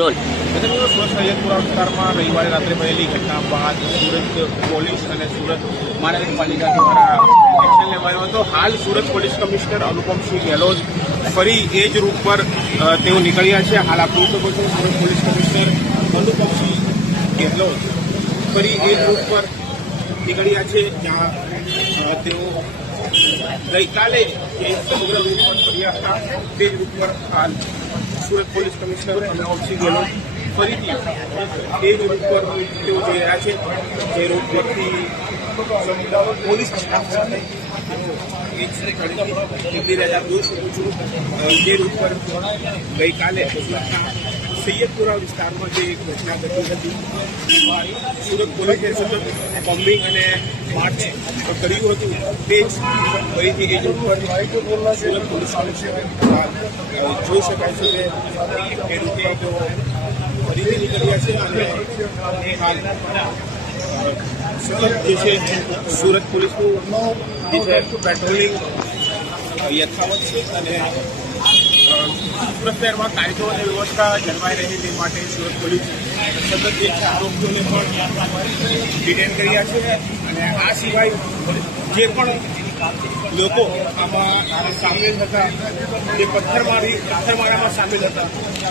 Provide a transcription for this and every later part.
Role Surat Saiyedpura વિસ્તારમાં રવિવારે રાત્રે બનેલી ઘટના બાદ સુરત પોલીસ અને સુરત મહાનગરપાલિકા દ્વારા એક્શન લેવાયો હતો. હાલ સુરત પોલીસ કમિશનર અનુપમસિંહ ગેહલોત ફરી એ જ રૂટ પર તેઓ નીકળ્યા છે. હાલ આપ જોઈ શકો છો, સુરત પોલીસ કમિશનર અનુપમસિંહ ગેહલોત ફરી એ જ રૂટ પર નીકળ્યા છે, જ્યાં તેઓ ગઈકાલે જે સમગ્ર રૂટ પર ફર્યા હતા તે જ રૂટ પર હાલ સુરત પોલીસ કમિશનર અનુપમસિંહ ગેહલોત ફરીથી એ જ રૂટ પર તેઓ જઈ રહ્યા છે. જે રૂટ પરથી પોલીસ નીકળી રહ્યા જોઈ શકો છો. જે રૂટ પર ગઈકાલે સૈયદપુરા વિસ્તારમાં જે ઘટના ઘટી હતી, સુરત પોલીસે સતત બોમ્બિંગ અને માર્ચ કર્યું હતું, તે જ ફરીથી એ જ રૂટ પર સુરત પોલીસ જોઈ શકાય છે કે એ રૂટે તેઓ ફરીથી નીકળ્યા છે. અને સતત જે છે સુરત પોલીસનું જે છે પેટ્રોલિંગ યથાવત છે અને સુરત શહેરમાં કાયદો અને વ્યવસ્થા જળવાઈ રહે તે માટે સુરત પોલીસ સતત જે છે આરોપીઓને પણ ડિટેન કર્યા છે. અને આ સિવાય જે પણ લોકો આમાં સામેલ હતા, જે પથ્થરમારામાં સામેલ હતા,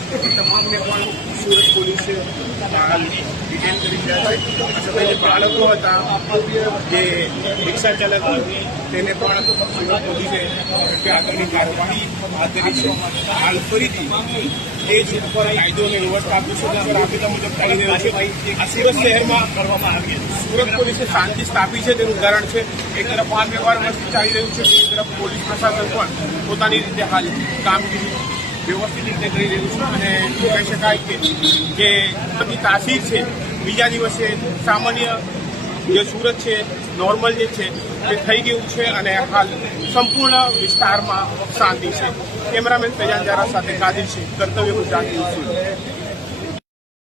તે તમામને પણ સુરત પોલીસે હાલ ડિટેન કરી રહ્યા છે. જે બાળકો હતા, જે રિક્ષા ચાલક તેને પણ સુરત પોલીસે આગળની કાર્યવાહી હાથ ધરી છે. હાલ ફરીથી એ જ ઉપર કાયદો અને વ્યવસ્થા આપી રાબેતા મુજબ ચાલી રહ્યો છે. આ સુરત શહેરમાં કરવામાં આવી સુરત પોલીસે શાંતિ સ્થાપી છે તેનું ઉદાહરણ છે. એક તરફ વાહન વ્યવહાર મસ્ત ચાલી રહ્યું છે, બીજી તરફ પોલીસ પ્રશાસન પણ પોતાની રીતે હાલ કામગીરી વ્યવસ્થિત રીતે કરી રહ્યું છે. અને કહી શકાય કે જે બધી તાસીર છે, બીજા દિવસે સામાન્ય જે સુરત છે નોર્મલ જે છે તે થઈ ગયું છે અને હાલ સંપૂર્ણ વિસ્તારમાં શાંતિ છે. કેમેરામેન ફૈજાન જારા સાથે કાદિર છે, કર્તવ્ય ગુજરાત ન્યૂઝ.